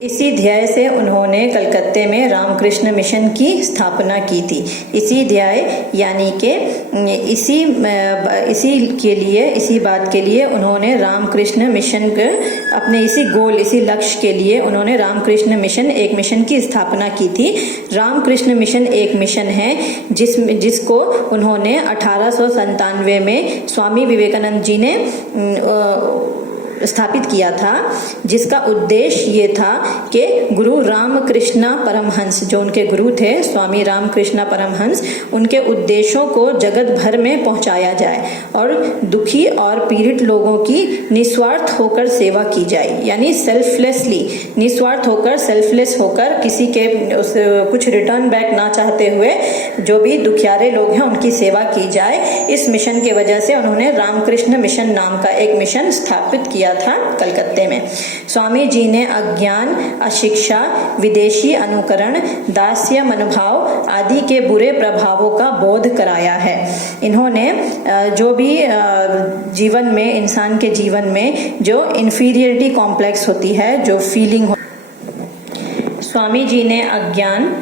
इसी ध्येय से उन्होंने कलकत्ते में रामकृष्ण मिशन की स्थापना की थी। इसी ध्येय यानी कि इसी बात के लिए उन्होंने रामकृष्ण मिशन के अपने इसी लक्ष्य के लिए उन्होंने रामकृष्ण मिशन एक मिशन की स्थापना की थी। रामकृष्ण मिशन एक मिशन है जिसको उन्होंने 1897 में स्वामी विवेकानंद जी ने स्थापित किया था, जिसका उद्देश्य ये था कि गुरु रामकृष्ण परमहंस, जो उनके गुरु थे स्वामी रामकृष्ण परमहंस, उनके उद्देश्यों को जगत भर में पहुंचाया जाए और दुखी और पीड़ित लोगों की निस्वार्थ होकर सेवा की जाए, यानी निस्वार्थ होकर सेल्फलेस होकर किसी के कुछ रिटर्न बैक ना चाहते हुए जो भी दुखियारे लोग हैं उनकी सेवा की जाए। इस मिशन की वजह से उन्होंने रामकृष्ण मिशन नाम का एक मिशन स्थापित किया था कलकत्ते में। स्वामी जी ने अज्ञान, अशिक्षा, विदेशी अनुकरण, दास्य मनोभाव आदि के बुरे प्रभावों का बोध कराया है। इन्होंने जो भी जीवन में, इंसान के जीवन में जो इंफीरियरिटी कॉम्प्लेक्स होती है, जो फीलिंग, स्वामी जी ने अज्ञान,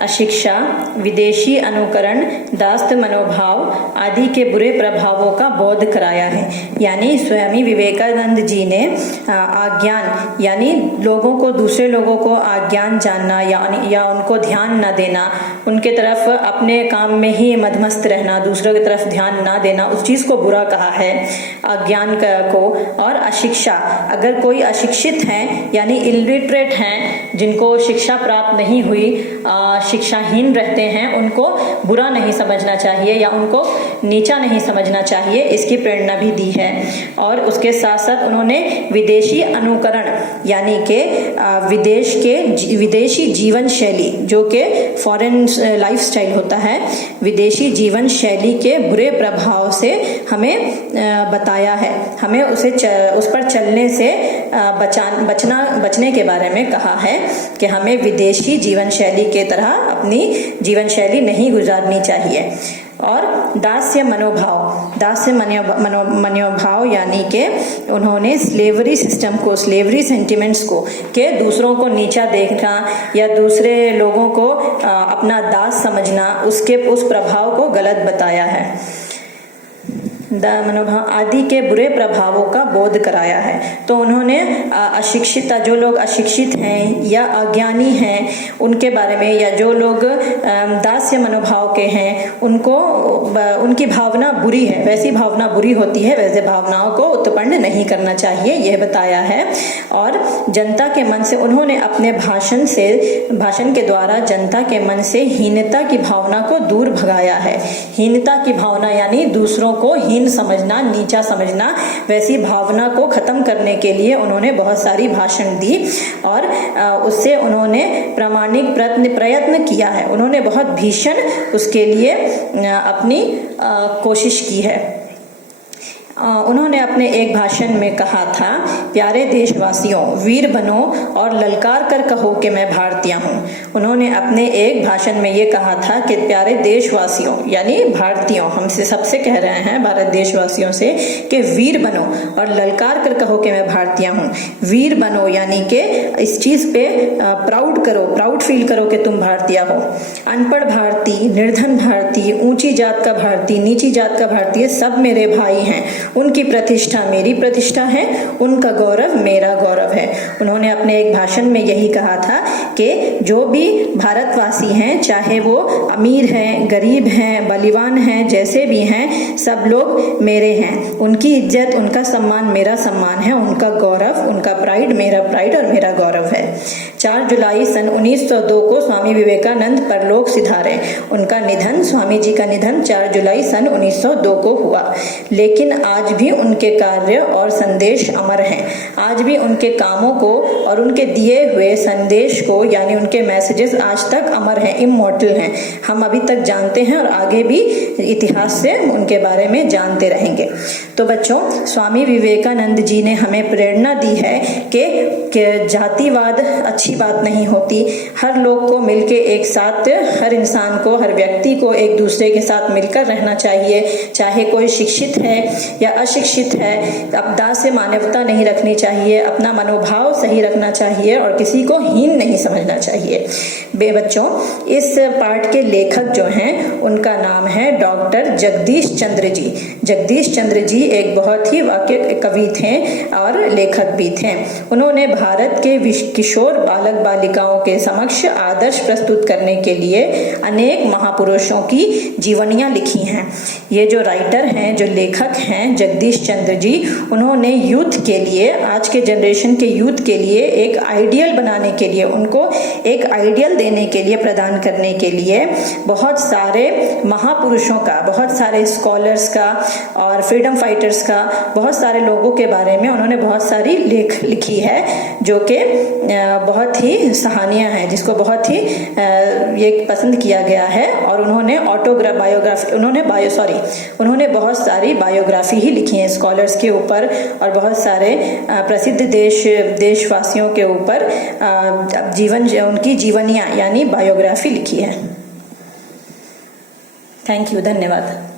अशिक्षा, विदेशी अनुकरण, दास्य मनोभाव आदि के बुरे प्रभावों का बोध कराया है। यानी स्वामी विवेकानंद जी ने अज्ञान यानी लोगों को, दूसरे लोगों को अज्ञान जानना या उनको ध्यान न देना, उनके तरफ अपने काम में ही मदमस्त रहना, दूसरों की तरफ ध्यान ना देना, उस चीज़ को बुरा कहा है अज्ञान को। और अशिक्षा, अगर कोई अशिक्षित हैं यानी इलिटरेट हैं, जिनको शिक्षा प्राप्त नहीं हुई, शिक्षाहीन रहते हैं, उनको बुरा नहीं समझना चाहिए या उनको नीचा नहीं समझना चाहिए, इसकी प्रेरणा भी दी है। और उसके साथ साथ उन्होंने विदेशी अनुकरण यानी कि विदेशी जीवन शैली, जो कि फॉरेन लाइफस्टाइल होता है, विदेशी जीवन शैली के बुरे प्रभाव से हमें बताया है। हमें उस पर चलने से बचने के बारे में कहा है कि हमें विदेशी जीवन शैली के तरह अपनी जीवन शैली नहीं गुजारनी चाहिए। और दास्य मनोभाव यानी कि उन्होंने स्लेवरी सिस्टम को, स्लेवरी सेंटिमेंट्स को, कि दूसरों को नीचा देखना या दूसरे लोगों को अपना दास समझना, उस प्रभाव को गलत बताया है। मनोभाव आदि के बुरे प्रभावों का बोध कराया है। तो उन्होंने अशिक्षित, जो लोग अशिक्षित हैं या अज्ञानी हैं उनके बारे में, या जो लोग दास्य मनोभाव के हैं, उनकी भावना बुरी है, वैसी भावना बुरी होती है, वैसे भावनाओं को उत्पन्न नहीं करना चाहिए, यह बताया है। और जनता के मन से उन्होंने अपने भाषण के द्वारा जनता के मन से हीनता की भावना को दूर भगाया है। हीनता की भावना यानी दूसरों को हीन समझना, नीचा समझना, वैसी भावना को खत्म करने के लिए उन्होंने बहुत सारी भाषण दी और उससे उन्होंने प्रामाणिक प्रयत्न किया है। उन्होंने बहुत भीषण उसके लिए अपनी कोशिश की है। उन्होंने अपने एक भाषण में कहा था, प्यारे देशवासियों, वीर बनो और ललकार कर कहो कि मैं भारतीय हूँ। उन्होंने अपने एक भाषण में ये कहा था कि प्यारे देशवासियों यानी भारतीयों, हमसे सबसे कह रहे हैं भारत देशवासियों से कि वीर बनो और ललकार कर कहो कि मैं भारतीय हूँ। वीर बनो यानी कि इस चीज़ पे प्राउड फील करो कि तुम भारतीय हो। अनपढ़ भारतीय, निर्धन भारतीय, ऊंची जात का भारतीय, नीची जात का भारतीय, सब मेरे भाई हैं। उनकी प्रतिष्ठा मेरी प्रतिष्ठा है, उनका गौरव मेरा गौरव है। उन्होंने अपने एक भाषण में यही कहा था कि जो भी भारतवासी हैं, चाहे वो अमीर हैं, गरीब हैं, बलिवान हैं, जैसे भी हैं, सब लोग मेरे हैं। उनकी इज्जत, उनका सम्मान मेरा सम्मान है, उनका गौरव, उनका प्राइड मेरा प्राइड और मेरा गौरव है। 4 जुलाई सन 1902 को स्वामी विवेकानंद परलोक सिधारे। उनका निधन, स्वामी जी का निधन 4 जुलाई सन 1902 को हुआ। लेकिन आज भी उनके कार्य और संदेश अमर हैं। आज भी उनके कामों को और उनके दिए हुए संदेश को, यानी उनके मैसेजेस आज तक अमर हैं, इमॉर्टल हैं। हम अभी तक जानते हैं और आगे भी इतिहास से उनके बारे में जानते रहेंगे। तो बच्चों, स्वामी विवेकानंद जी ने हमें प्रेरणा दी है कि जातिवाद अच्छी अच्छी बात नहीं होती। हर लोग को मिलके एक साथ, हर इंसान को, हर व्यक्ति को एक दूसरे के साथ मिलकर रहना चाहिए। चाहे कोई शिक्षित है या अशिक्षित है, अब दास से मानवता नहीं रखनी चाहिए, अपना मनोभाव सही रखना चाहिए और किसी को हीन नहीं समझना चाहिए। बच्चों, इस पाठ के लेखक जो हैं उनका नाम है डॉक्टर जगदीश चंद्र जी। जगदीश चंद्र जी एक बहुत ही वाक्य कवि थे और लेखक भी थे। उन्होंने भारत के किशोर बालक बालिकाओं के समक्ष आदर्श प्रस्तुत करने के लिए अनेक महापुरुषों की जीवनियां लिखी हैं। ये जो राइटर हैं, जो लेखक हैं जगदीश चंद्र जी, उन्होंने यूथ के लिए, आज के जनरेशन के यूथ के लिए एक आइडियल बनाने के लिए, उनको एक आइडियल देने के लिए, प्रदान करने के लिए बहुत सारे महापुरुषों का, बहुत सारे स्कॉलर्स का और फ्रीडम फाइटर्स का, बहुत सारे लोगों के बारे में उन्होंने बहुत सारी लेख लिखी है जो कि बहुत ही सराहनीय है, जिसको बहुत ही ये पसंद किया गया है। और उन्होंने उन्होंने बहुत सारी बायोग्राफी ही लिखी है स्कॉलर्स के ऊपर और बहुत सारे प्रसिद्ध देशवासियों के ऊपर उनकी जीवनियां यानी बायोग्राफी लिखी है। थैंक यू, धन्यवाद।